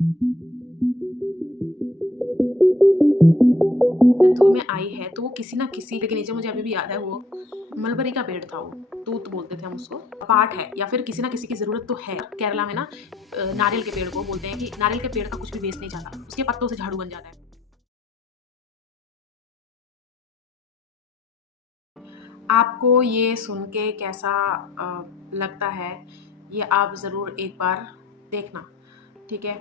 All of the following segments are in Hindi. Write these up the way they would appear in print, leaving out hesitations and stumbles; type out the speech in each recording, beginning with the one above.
धुन में आई है तो वो किसी ना किसी के नीचे, मुझे अभी भी याद है, वो मलबरी का पेड़ था, वो तूत बोलते थे हम उसको, पार्ट है या फिर किसी ना किसी की जरूरत तो है। केरला में ना नारियल के पेड़ को बोलते हैं कि नारियल के पेड़ का कुछ भी वेस्ट नहीं जाता, उसके पत्तों से झाड़ू बन जाता है। आपको ये सुन के कैसा लगता है, ये आप ज़रूर एक बार देखना, ठीक है?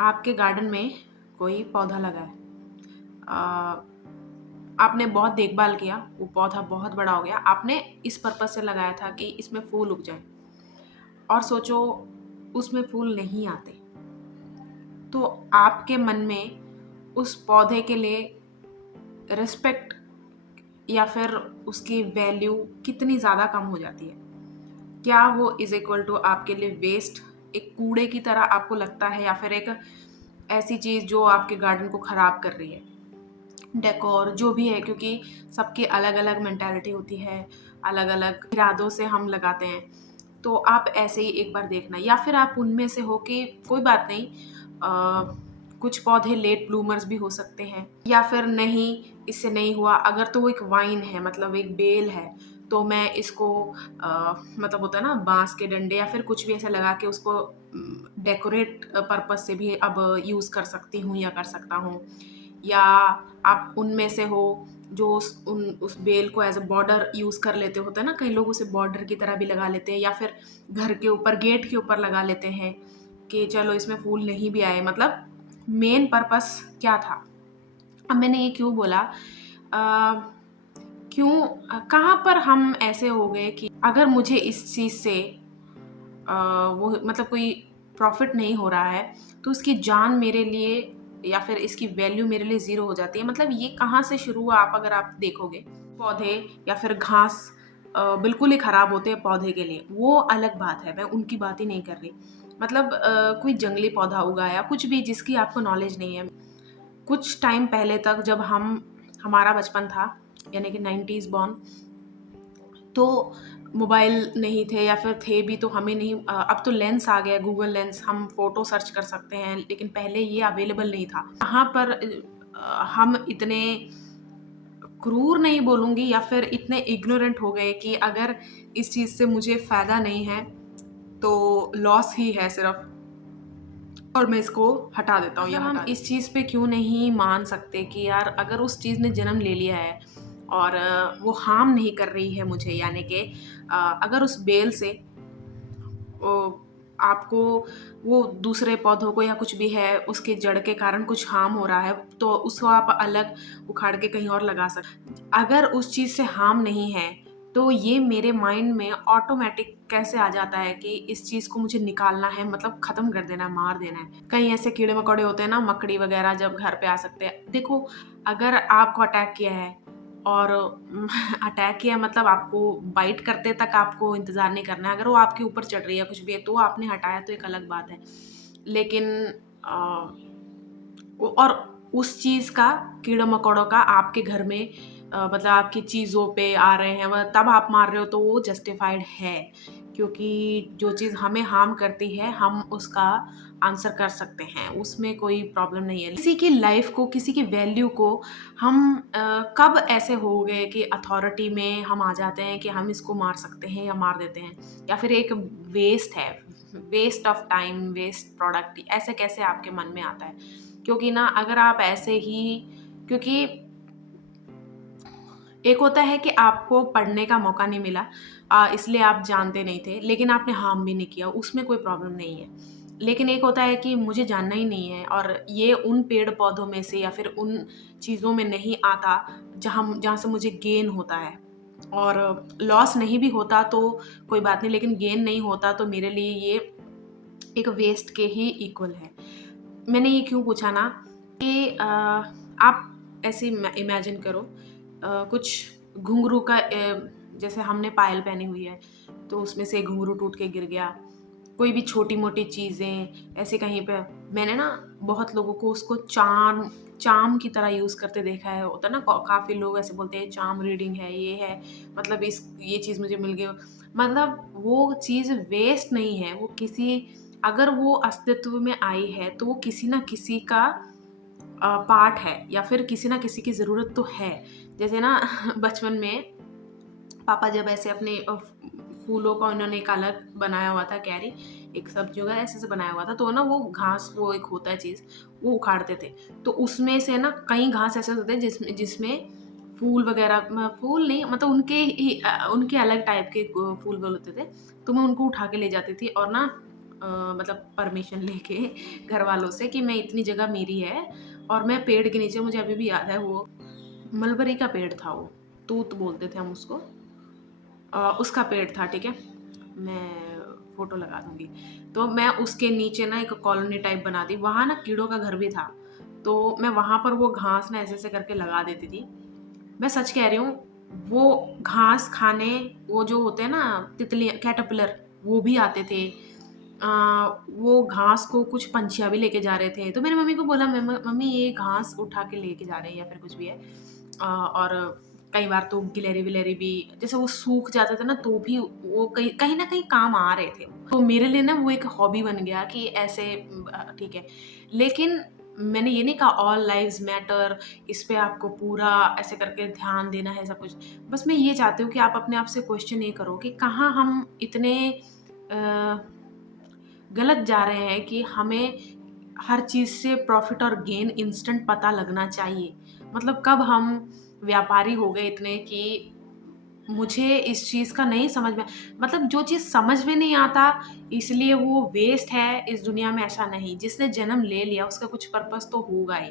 आपके गार्डन में कोई पौधा लगा है, अ, आपने बहुत देखभाल किया, वो पौधा बहुत बड़ा हो गया, आपने इस पर्पज़ से लगाया था कि इसमें फूल उग जाए, और सोचो उसमें फूल नहीं आते, तो आपके मन में उस पौधे के लिए रिस्पेक्ट या फिर उसकी वैल्यू कितनी ज़्यादा कम हो जाती है? क्या वो इज़ इक्वल टू आपके लिए वेस्ट, एक कूड़े की तरह आपको लगता है, या फिर एक ऐसी चीज़ जो आपके गार्डन को ख़राब कर रही है? डेकोर जो भी है, क्योंकि सबकी अलग-अलग मेंटालिटी होती है, अलग-अलग इरादों से हम लगाते हैं। तो आप ऐसे ही एक बार देखना, या फिर आप उनमें से हो कि कोई बात नहीं, कुछ पौधे लेट ब्लूमर्स भी हो सकते हैं, या फिर नहीं, इससे नहीं हुआ, अगर तो वो एक वाइन है, मतलब एक बेल है, तो मैं इसको मतलब होता है ना बाँस के डंडे या फिर कुछ भी ऐसा लगा के उसको डेकोरेट पर्पज़ से भी अब यूज़ कर सकती हूँ या कर सकता हूँ। या आप उनमें से हो जो उस बेल को एज़ अ बॉर्डर यूज़ कर लेते होते हैं ना, कई लोग उसे बॉर्डर की तरह भी लगा लेते हैं, या फिर घर के ऊपर, गेट के ऊपर लगा लेते हैं कि चलो इसमें फूल नहीं भी आए, मतलब मेन पर्पस क्या था? अब मैंने ये क्यों बोला, कहाँ पर हम ऐसे हो गए कि अगर मुझे इस चीज़ से वो मतलब कोई प्रॉफ़िट नहीं हो रहा है, तो उसकी जान मेरे लिए या फिर इसकी वैल्यू मेरे लिए ज़ीरो हो जाती है। मतलब ये कहाँ से शुरू हुआ, आप अगर आप देखोगे, पौधे या फिर घास बिल्कुल ही ख़राब होते हैं पौधे के लिए, वो अलग बात है, मैं उनकी बात ही नहीं कर रही। मतलब कोई जंगली पौधा उगाया, कुछ भी जिसकी आपको नॉलेज नहीं है। कुछ टाइम पहले तक जब हमारा बचपन था, यानी कि 90s बॉर्न, तो मोबाइल नहीं थे, या फिर थे भी तो हमें नहीं, अब तो लेंस आ गया, गूगल लेंस, हम फ़ोटो सर्च कर सकते हैं, लेकिन पहले ये अवेलेबल नहीं था। यहाँ पर हम इतने क्रूर नहीं बोलूँगी, या फिर इतने इग्नोरेंट हो गए कि अगर इस चीज़ से मुझे फ़ायदा नहीं है, तो लॉस ही है सिर्फ़, और मैं इसको हटा देता हूँ, या हम इस चीज़ पे क्यों नहीं मान सकते कि यार अगर उस चीज़ ने जन्म ले लिया है और वो हार्म नहीं कर रही है मुझे, यानी कि अगर उस बेल से ओ, आपको वो दूसरे पौधों को या कुछ भी है उसके जड़ के कारण कुछ हार्म हो रहा है, तो उसको आप अलग उखाड़ के कहीं और लगा सकते। अगर उस चीज़ से हार्म नहीं है, तो ये मेरे माइंड में ऑटोमेटिक कैसे आ जाता है कि इस चीज़ को मुझे निकालना है, मतलब ख़त्म कर देना है, मार देना है। कई ऐसे कीड़े-मकोड़े होते हैं ना, मकड़ी वग़ैरह जब घर पे आ सकते हैं। देखो, अगर आपको अटैक किया है और अटैक किया, मतलब आपको बाइट करते तक आपको इंतज़ार नहीं करना है। अगर वो आपके ऊपर चढ़ रही है कुछ भी है, तो आपने हटाया तो एक अलग बात है। लेकिन और उस चीज़ का, कीड़ों-मकोड़ों का आपके घर में मतलब आपकी चीज़ों पे आ रहे हैं, व तब आप मार रहे हो, तो वो जस्टिफाइड है। क्योंकि जो चीज़ हमें हार्म करती है, हम उसका आंसर कर सकते हैं, उसमें कोई प्रॉब्लम नहीं है। किसी की लाइफ़ को, किसी की वैल्यू को हम कब ऐसे हो गए कि अथॉरिटी में हम आ जाते हैं कि हम इसको मार सकते हैं या मार देते हैं, या फिर एक वेस्ट है, waste of time, waste product, ऐसे कैसे आपके मन में आता है? क्योंकि ना अगर आप ऐसे ही, क्योंकि एक होता है कि आपको पढ़ने का मौका नहीं मिला, इसलिए आप जानते नहीं थे, लेकिन आपने हार्म भी नहीं किया, उसमें कोई प्रॉब्लम नहीं है। लेकिन एक होता है कि मुझे जानना ही नहीं है, और ये उन पेड़-पौधों में से या फिर उन चीज़ों में नहीं आता जहाँ जहाँ से मुझे गेन होता है, और लॉस नहीं भी होता तो कोई बात नहीं, लेकिन गेन नहीं होता तो मेरे लिए ये एक वेस्ट के ही इक्वल है। मैंने ये क्यों पूछा ना कि आप ऐसे इमेजिन करो, कुछ घुंघरू का, जैसे हमने पायल पहनी हुई है, तो उसमें से घुंघरू टूट के गिर गया। कोई भी छोटी-मोटी चीज़ें ऐसे कहीं पे, मैंने ना बहुत लोगों को उसको चार्म चार्म की तरह यूज़ करते देखा है। होता है ना, काफ़ी लोग ऐसे बोलते हैं चार्म रीडिंग है, ये है, मतलब ये चीज़ मुझे मिल गई। मतलब वो चीज़ वेस्ट नहीं है, वो किसी अगर वो अस्तित्व में आई है तो वो किसी न किसी का पार्ट है या फिर किसी न किसी की ज़रूरत तो है। जैसे ना बचपन में पापा जब ऐसे अपने फूलों का उन्होंने एक अलग बनाया हुआ था कैरी, एक सब्जियों का ऐसे-ऐसे बनाया हुआ था, तो ना वो घास, वो एक होता है चीज़, वो उखाड़ते थे। तो उसमें से ना कई घास ऐसे होते हैं जिसमें जिसमें फूल वगैरह, फूल नहीं मतलब उनके अलग टाइप के फूल वूल होते थे। तो मैं उनको उठा के ले जाती थी और ना मतलब परमिशन लेके घरवालों से कि मैं इतनी जगह मेरी है, और मैं पेड़ के नीचे, मुझे अभी भी याद है वो मलबरी का पेड़ था वो, तूत बोलते थे हम उसको। उसका पेड़ था, ठीक है? मैं फ़ोटो लगा दूँगी। तो मैं उसके नीचे ना एक कॉलोनी टाइप बना दी, वहाँ ना कीड़ों का घर भी था। तो मैं वहाँ पर वो घास ना ऐसे-ऐसे करके लगा देती थी। मैं सच कह रही हूँ, वो घास खाने वो जो होते हैं ना तितलियाँ, कैटरपिलर, वो भी आते थे। अ, वो घास को कुछ पंछियाँ भी लेके जा रहे थे। तो मैंने मम्मी को बोला, मम्मी ये घास उठा के लेके जा रहे हैं या फिर कुछ भी है। और कई बार तो गिलहरी-विलहरी भी जैसे वो सूख जाते थे ना, तो भी वो कहीं कहीं न कहीं काम आ रहे थे। तो मेरे लिए ना वो एक हॉबी बन गया कि ऐसे ठीक है। लेकिन मैंने ये नहीं कहा ऑल लाइव्स मैटर, इस पे आपको पूरा ऐसे करके ध्यान देना है सब कुछ। बस मैं ये चाहती हूँ कि आप अपने आप से क्वेश्चन ये करो कि कहाँ हम इतने अ, गलत जा रहे हैं कि हमें हर चीज़ से प्रॉफ़िट और गेन इंस्टेंट पता लगना चाहिए। मतलब कब हम व्यापारी हो गए इतने कि मुझे इस चीज़ का नहीं समझ में, मतलब जो चीज़ समझ में नहीं आता इसलिए वो वेस्ट है इस दुनिया में, ऐसा नहीं। जिसने जन्म ले लिया उसका कुछ पर्पस तो होगा ही।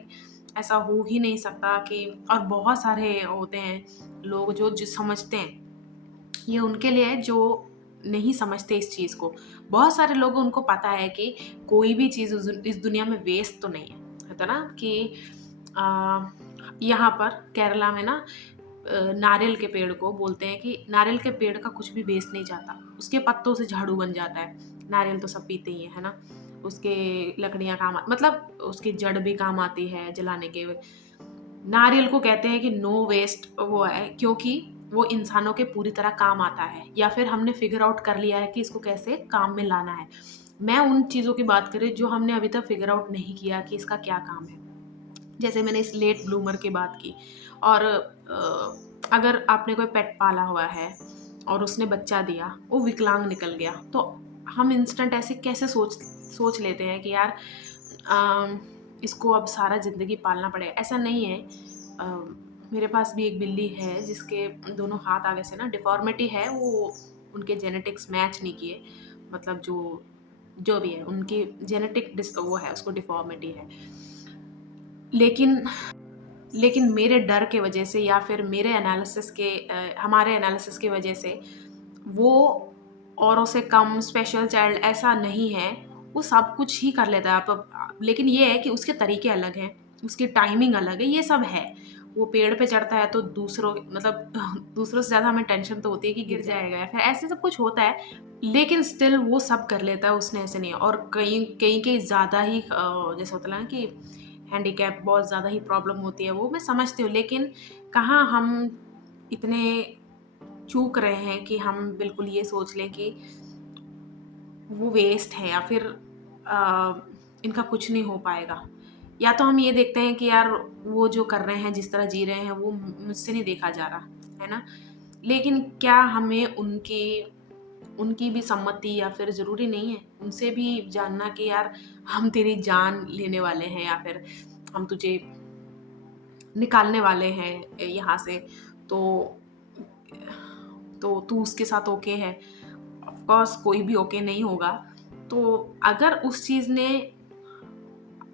ऐसा हो ही नहीं सकता कि, और बहुत सारे होते हैं लोग जो समझते हैं। ये उनके लिए है जो नहीं समझते इस चीज़ को। बहुत सारे लोग, उनको पता है कि कोई भी चीज़ इस दुनिया में वेस्ट तो नहीं है। होता है ना कि यहाँ पर केरला में ना नारियल के पेड़ को बोलते हैं कि नारियल के पेड़ का कुछ भी वेस्ट नहीं जाता। उसके पत्तों से झाड़ू बन जाता है। नारियल तो सब पीते ही हैं, है ना? उसके लकड़ियाँ मतलब उसकी जड़ भी काम आती है जलाने के। नारियल को कहते हैं कि नो वेस्ट वो है, क्योंकि वो इंसानों के पूरी तरह काम आता है, या फिर हमने फिगर आउट कर लिया है कि इसको कैसे काम में लाना है। मैं उन चीज़ों की बात कर रही हूँ जो हमने अभी तक फिगर आउट नहीं किया कि इसका क्या काम है। जैसे मैंने इस लेट ब्लूमर की बात की, और अगर आपने कोई पेट पाला हुआ है और उसने बच्चा दिया, वो विकलांग निकल गया, तो हम इंस्टेंट ऐसे कैसे सोच सोच लेते हैं कि यार अम, इसको अब सारा ज़िंदगी पालना पड़ेगा, ऐसा नहीं है। अ, मेरे पास भी एक बिल्ली है जिसके दोनों हाथ आगे से ना डिफ़ॉर्मिटी है, वो उनके जेनेटिक्स मैच नहीं किए, मतलब जो जो भी है उनकी जेनेटिक वो है, उसको डिफ़ॉर्मिटी है। लेकिन लेकिन मेरे डर के वजह से या फिर मेरे एनालिसिस के हमारे एनालिसिस की वजह से वो औरों से कम स्पेशल चाइल्ड ऐसा नहीं है। वो सब कुछ ही कर लेता है। लेकिन ये है कि उसके तरीके अलग हैं, उसकी टाइमिंग अलग है, ये सब है। वो पेड़ पे चढ़ता है तो दूसरों मतलब दूसरों से ज़्यादा हमें टेंशन तो होती है कि गिर जाएगा या फिर ऐसे सब कुछ होता है। लेकिन स्टिल वो सब कर लेता है, उसने ऐसे नहीं है। और कई कई के ज़्यादा ही जैसे होता है ना कि हैंडीकैप, बहुत ज़्यादा ही प्रॉब्लम होती है, वो मैं समझती हूँ। लेकिन कहाँ हम इतने चूक रहे हैं कि हम बिल्कुल ये सोच लें कि वो वेस्ट है या फिर इनका कुछ नहीं हो पाएगा। या तो हम ये देखते हैं कि यार वो जो कर रहे हैं, जिस तरह जी रहे हैं, वो मुझसे नहीं देखा जा रहा, है ना? लेकिन क्या हमें उनकी उनकी भी सम्मति, या फिर ज़रूरी नहीं है, उनसे भी जानना कि यार हम तेरी जान लेने वाले हैं या फिर हम तुझे निकालने वाले हैं यहाँ से, तो तू उसके साथ ओके है। ऑफ कोर्स कोई भी ओके नहीं होगा। तो अगर उस चीज़ ने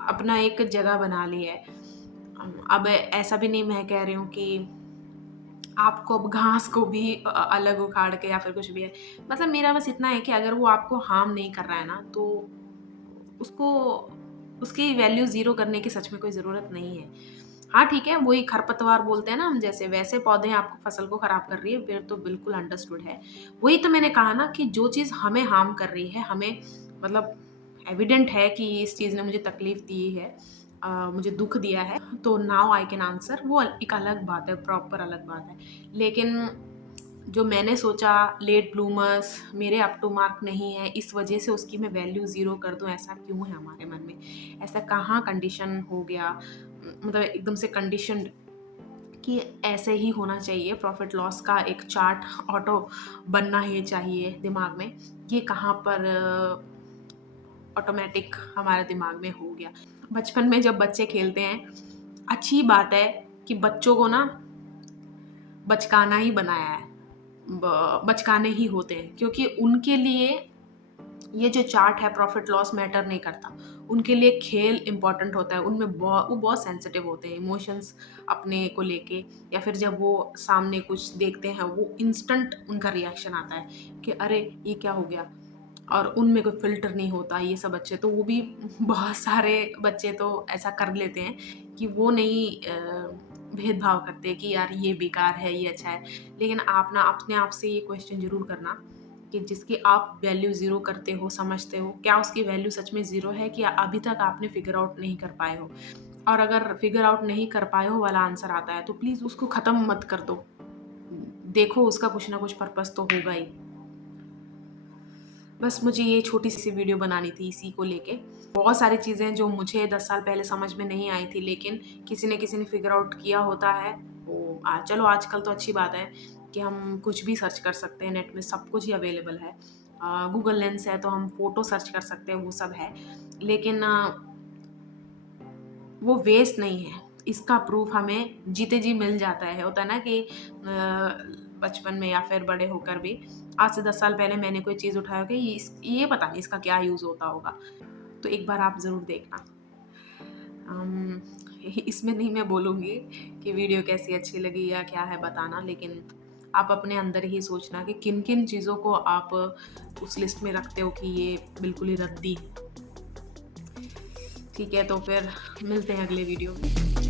अपना एक जगह बना ली है, अब ऐसा भी नहीं मैं कह रही हूँ कि आपको अब घास को भी अलग उखाड़ के या फिर कुछ भी है। मतलब मेरा बस इतना है कि अगर वो आपको हार्म नहीं कर रहा है ना, तो उसको उसकी वैल्यू ज़ीरो करने की सच में कोई ज़रूरत नहीं है। हाँ, ठीक है, वही खरपतवार बोलते हैं ना हम, जैसे वैसे पौधे आपको फसल को खराब कर रही है, फिर तो बिल्कुल अंडरस्टूड है। वही तो मैंने कहा ना कि जो चीज़ हमें हार्म कर रही है, हमें मतलब एविडेंट है कि इस चीज़ ने मुझे तकलीफ़ दी है, मुझे दुःख दिया है, तो नाउ आई कैन आंसर, वो एक अलग बात है, प्रॉपर अलग बात है। लेकिन जो मैंने सोचा लेट ब्लूमर्स मेरे अप टू मार्क नहीं है, इस वजह से उसकी मैं वैल्यू ज़ीरो कर दूँ, ऐसा क्यों है हमारे मन में? ऐसा कहाँ कंडीशन हो गया, मतलब एकदम से कंडीशन्ड कि ऐसे ही होना चाहिए, प्रॉफ़िट लॉस का एक चार्ट ऑटो बनना ही चाहिए दिमाग में। ये कहाँ पर ऑटोमैटिक हमारे दिमाग में हो गया। बचपन में जब बच्चे खेलते हैं, अच्छी बात है कि बच्चों को ना बचकाना ही बनाया है। बचकाने ही होते हैं, क्योंकि उनके लिए ये जो चार्ट है प्रॉफिट लॉस मैटर नहीं करता। उनके लिए खेल इम्पोर्टेंट होता है, उनमें वो बहुत सेंसिटिव होते हैं इमोशंस अपने को लेके, या फिर जब वो सामने कुछ देखते हैं वो इंस्टेंट उनका रिएक्शन आता है कि अरे ये क्या हो गया, और उनमें कोई फ़िल्टर नहीं होता। ये सब बच्चे तो वो भी बहुत सारे बच्चे तो ऐसा कर लेते हैं कि वो नहीं भेदभाव करते कि यार ये बेकार है, ये अच्छा है। लेकिन आप ना अपने आप से ये क्वेश्चन ज़रूर करना कि जिसकी आप वैल्यू ज़ीरो करते हो, समझते हो, क्या उसकी वैल्यू सच में ज़ीरो है कि अभी तक आपने फिगर आउट नहीं कर पाए हो? और अगर फिगर आउट नहीं कर पाए हो वाला आंसर आता है, तो प्लीज़ उसको ख़त्म मत कर दो। देखो उसका कुछ ना कुछ पर्पस तो होगा ही। बस मुझे ये छोटी-सी वीडियो बनानी थी इसी को लेके। बहुत सारी चीज़ें जो मुझे 10 साल पहले समझ में नहीं आई थी, लेकिन किसी न किसी ने फ़िगर आउट किया होता है। वो चलो आजकल तो अच्छी बात है कि हम कुछ भी सर्च कर सकते हैं, नेट में सब कुछ ही अवेलेबल है। गूगल लेंस है तो हम फ़ोटो सर्च कर सकते हैं, वो सब है। लेकिन वो वेस्ट नहीं है। इसका प्रूफ़ हमें जीते जी मिल जाता है। होता है ना कि बचपन में या फिर बड़े होकर भी, आज से 10 साल पहले मैंने कोई चीज़ उठाया कि ये पता नहीं इसका क्या यूज़ होता होगा। तो एक बार आप ज़रूर देखना। अम, इसमें नहीं मैं बोलूँगी कि वीडियो कैसी अच्छी लगी या क्या है बताना, लेकिन आप अपने अंदर ही सोचना कि किन-किन चीज़ों को आप उस लिस्ट में रखते हो कि ये बिल्कुल ही रद्दी। ठीक है, तो फिर मिलते हैं अगले वीडियो में।